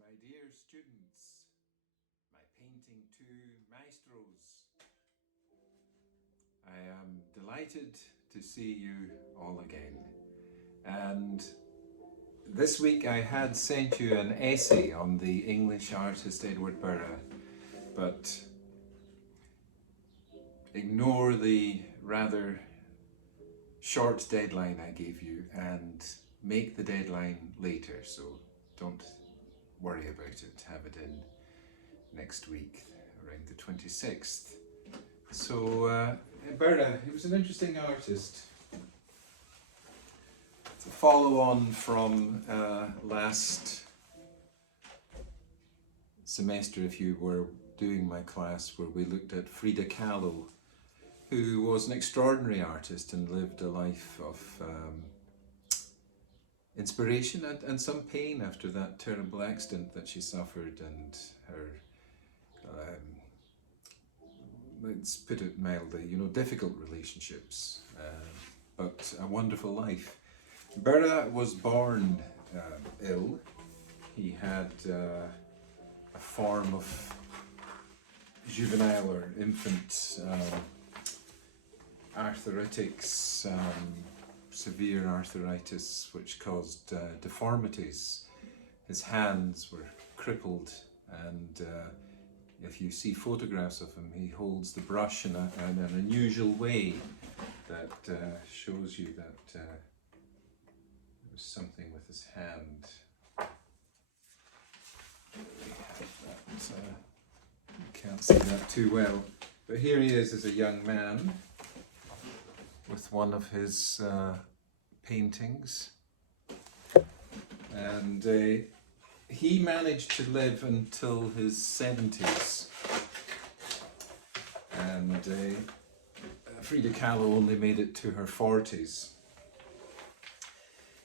my dear students, my painting two maestros. I am delighted to see you all again. And this week I had sent you an essay on the English artist Edward Burrough, but ignore the rather short deadline I gave you and make the deadline later, so don't worry about it. Have it in next week around the 26th. So Burrough, he was an interesting artist. To follow on from last semester, if you were doing my class where we looked at Frida Kahlo, who was an extraordinary artist and lived a life of inspiration and some pain after that terrible accident that she suffered, and her let's put it mildly, difficult relationships, but a wonderful life. Burrough was born ill. He had a form of juvenile or infant arthritis, severe arthritis, which caused deformities. His hands were crippled, and if you see photographs of him, he holds the brush in an unusual way that shows you that there was something with his hand. We have that. You can't see that too well, but here he is as a young man with one of his paintings, and he managed to live until his 70s, and Frida Kahlo only made it to her 40s.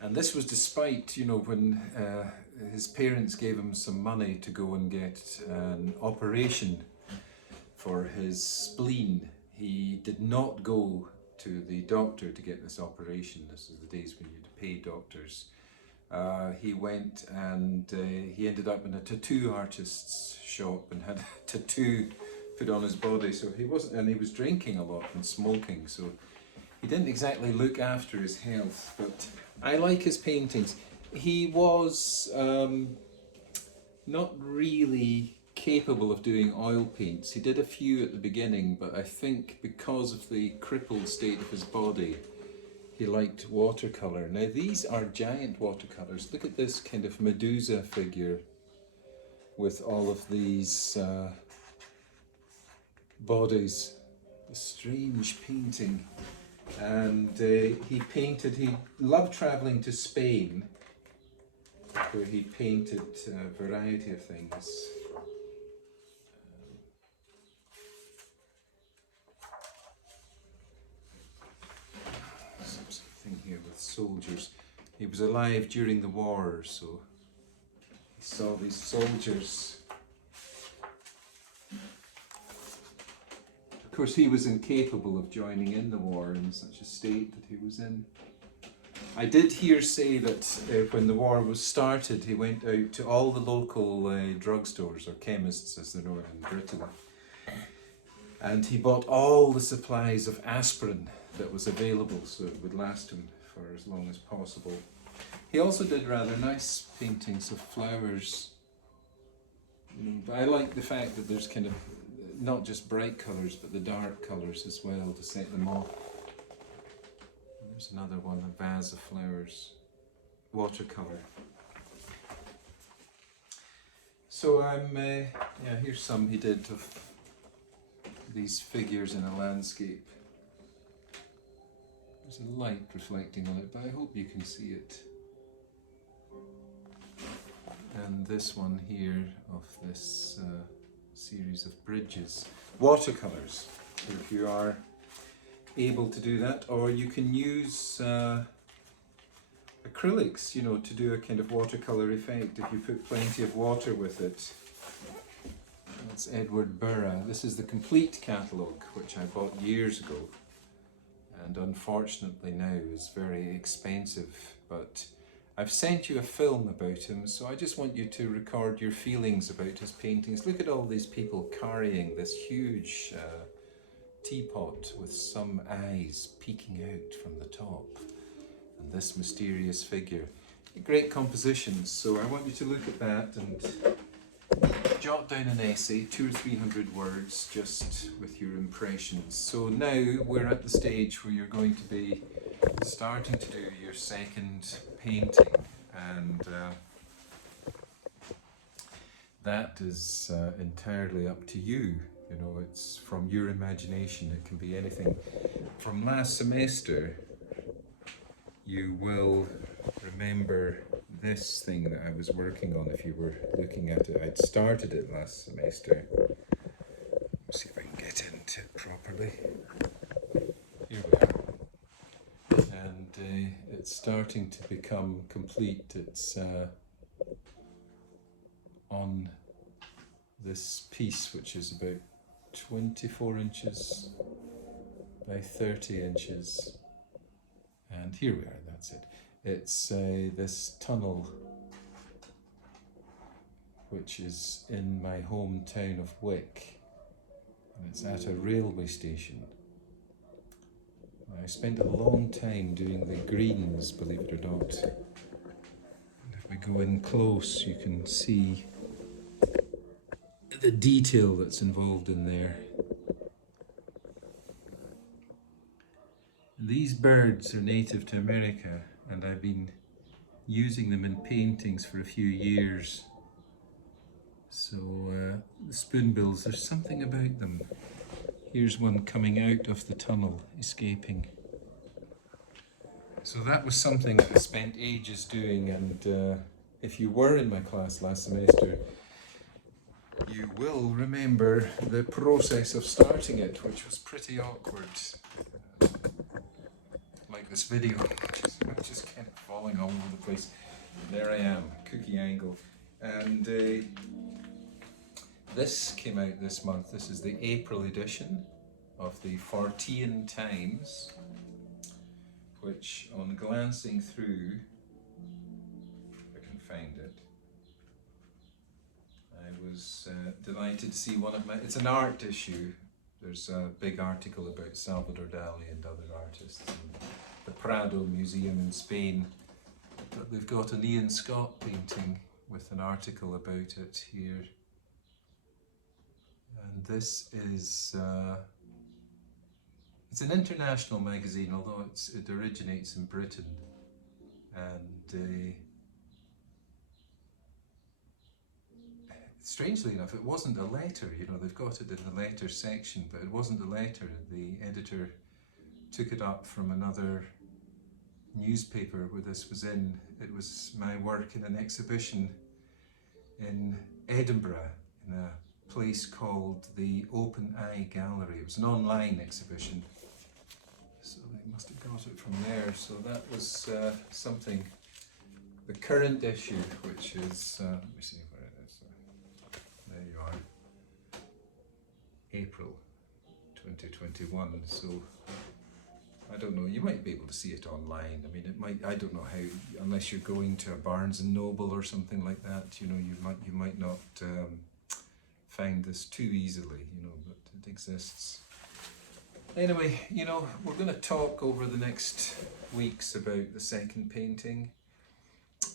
And this was despite, when his parents gave him some money to go and get an operation for his spleen. He did not go to the doctor to get this operation. This is the days when you had to pay doctors. He went and he ended up in a tattoo artist's shop and had a tattoo put on his body. So he was drinking a lot and smoking, so he didn't exactly look after his health. But I like his paintings. He was not really capable of doing oil paints. He did a few at the beginning, but I think because of the crippled state of his body, he liked watercolour. Now these are giant watercolours. Look at this kind of Medusa figure with all of these bodies. A strange painting. And he loved travelling to Spain, where he painted a variety of things. Something here with soldiers. He was alive during the war, so he saw these soldiers. Of course, he was incapable of joining in the war in such a state that he was in. I did hear say that when the war was started, he went out to all the local drugstores, or chemists as they're known in Britain, and he bought all the supplies of aspirin that was available so it would last him for as long as possible. He also did rather nice paintings of flowers. I like the fact that there's kind of not just bright colours but the dark colours as well to set them off. There's another one, a vase of flowers, watercolour. So here's some he did of these figures in a landscape. There's a light reflecting on it, but I hope you can see it. And this one here of this series of bridges. Watercolours, if you are able to do that, or you can use acrylics, to do a kind of watercolour effect if you put plenty of water with it. That's Edward Burrough. This is the complete catalogue, which I bought years ago, and unfortunately now is very expensive, but I've sent you a film about him, so I just want you to record your feelings about his paintings. Look at all these people carrying this huge teapot with some eyes peeking out from the top, and this mysterious figure. Great compositions, so I want you to look at that and jot down an essay, 200 or 300 words, just with your impressions. So now we're at the stage where you're going to be starting to do your second painting, and that is entirely up to you. You know, it's from your imagination. It can be anything. From last semester, you will remember this thing that I was working on if you were looking at it. I'd started it last semester. Let's see if I can get into it properly. Here we are. And it's starting to become complete. It's on this piece, which is about 24 inches by 30 inches. And here we are, that's it. It's this tunnel, which is in my hometown of Wick, and it's at a railway station. I spent a long time doing the greens, believe it or not. And if we go in close, you can see the detail that's involved in there. These birds are native to America, and I've been using them in paintings for a few years. So the spoonbills, there's something about them. Here's one coming out of the tunnel, escaping. So that was something that I spent ages doing, and if you were in my class last semester, you will remember the process of starting it, which was pretty awkward. Like this video, which is kind of falling all over the place. There I am, cookie angle. And this came out this month. This is the April edition of the Fortean Times, which on glancing through, if I can find it, I was delighted to see one of my, it's an art issue. There's a big article about Salvador Dali and other artists, and the Prado Museum in Spain. But they've got an Ian Scott painting with an article about it here. And this is, it's an international magazine, although it originates in Britain. And strangely enough, it wasn't a letter. You know, they've got it in the letter section, but it wasn't a letter. The editor took it up from another newspaper where this was in. It was my work in an exhibition in Edinburgh, in a place called the Open Eye Gallery. It was an online exhibition, so they must have got it from there. So that was something. The current issue, which is, let me see where it is. There you are. April 2021. So I don't know, you might be able to see it online. I mean, it might, I don't know how, unless you're going to a Barnes and Noble or something like that, you know, you might not find this too easily, you know, but it exists. Anyway, you know, we're going to talk over the next weeks about the second painting,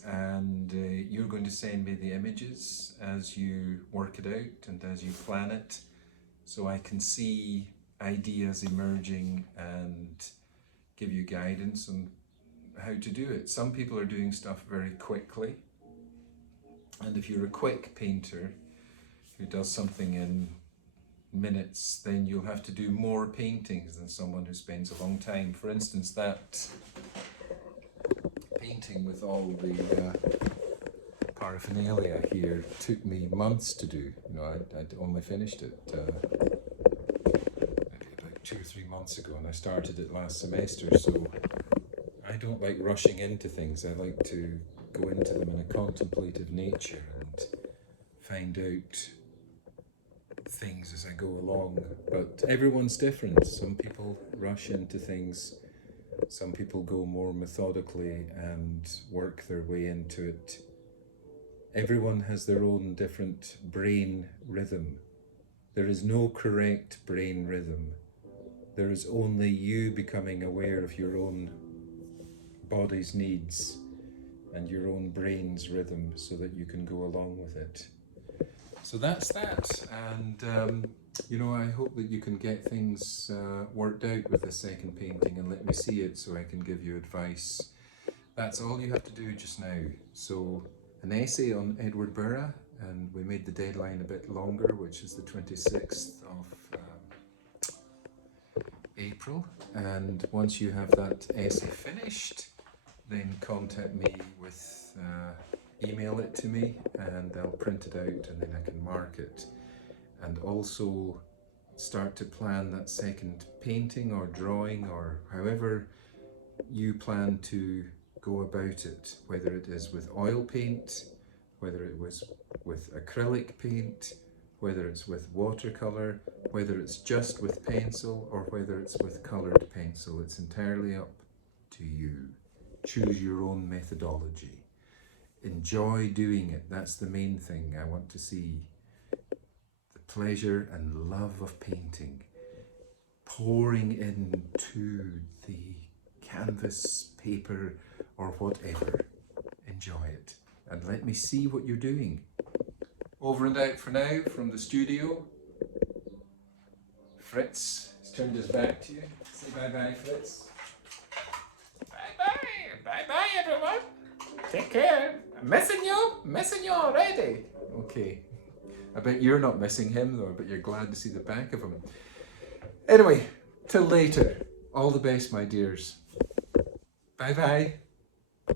and you're going to send me the images as you work it out and as you plan it, so I can see ideas emerging and give you guidance on how to do it. Some people are doing stuff very quickly, and if you're a quick painter who does something in minutes, then you'll have to do more paintings than someone who spends a long time. For instance, that painting with all the paraphernalia here took me months to do. You know, I'd only finished it like 2 or 3 months ago, and I started it last semester, so I don't like rushing into things. I like to go into them in a contemplative nature and find out things as I go along. But everyone's different. Some people rush into things Some people go more methodically and work their way into it. Everyone has their own different brain rhythm. There is no correct brain rhythm. There is only you becoming aware of your own body's needs and your own brain's rhythm so that you can go along with it. So that's that, and you know, I hope that you can get things worked out with the second painting and let me see it so I can give you advice. That's all you have to do just now. So an essay on Edward Burgh, and we made the deadline a bit longer, which is the 26th of April, and once you have that essay finished, then contact me with email it to me and I'll print it out and then I can mark it, and also start to plan that second painting or drawing or however you plan to go about it, whether it is with oil paint, whether it was with acrylic paint, whether it's with watercolour, whether it's just with pencil or whether it's with coloured pencil. It's entirely up to you. Choose your own methodology. Enjoy doing it. That's the main thing I want to see. The pleasure and love of painting pouring into the canvas, paper or whatever. Enjoy it and let me see what you're doing. Over and out for now from the studio. Fritz has turned his back to you. Say bye-bye, Fritz. Bye-bye. Bye-bye, everyone. Take care. I'm missing you already. Okay. I bet you're not missing him though, but you're glad to see the back of him. Anyway, till later. All the best, my dears. Bye-bye.